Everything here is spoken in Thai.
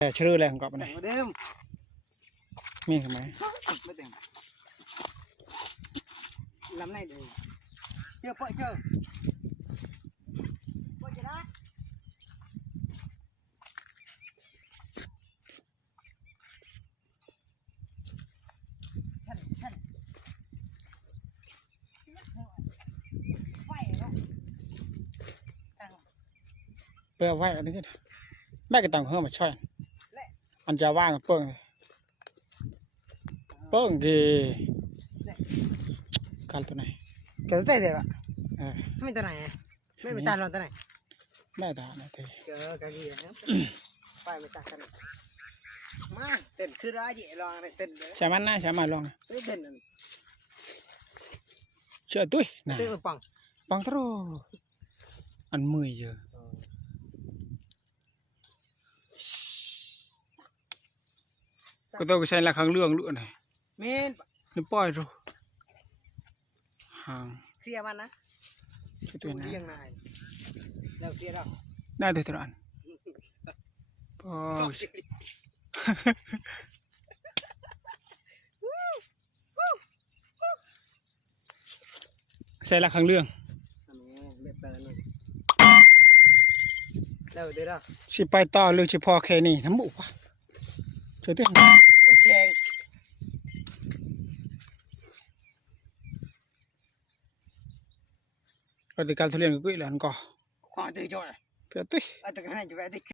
ชื่ออะไรของกอบนี่มีทำไมlàm này để chưa vợ chưa vợ chưa đó chân quay không เปลือกไว้อันนี้ก็แม่ก็ต้องเพิ่มมาช่วยอันจะว่างเปิ้งกันตัวไหน cái tay đấy ạไม่ตัวไหนไม่ตาลอนตัวไหน แม่ตาเนี่ยที cái gì đấy phảiไม่ตากันมาเต้นคือร้ายเยลองเลยเต้นเลย ใช่มันนะใช่มันลอง เต้น เชื่อตุ้ยนะ เต้นปัง ปังทรูอันมือเยอะก็ต้องใช้ละครั้งเรื่องลุ่นไหน เมน นึกปล่อยรู้ห่าง เคลียร์มันนะ ช่วยตัวนะ เลี้ยงนายแล้วเคลียร์แล้ว ได้ตัวตัวอันโอ้ใช้ละครั้งเรื่อง แล้วเดี๋ยว สิไปต่อเรื่องเฉพาะแค่นี้ทั้งหมดวะช่วยตัว มันแชง ปฏิการทุเรียนก็กุ้ยแล้วก็ ความตื่นจอย เพื่อตุ้ย แต่ก็ให้จะไป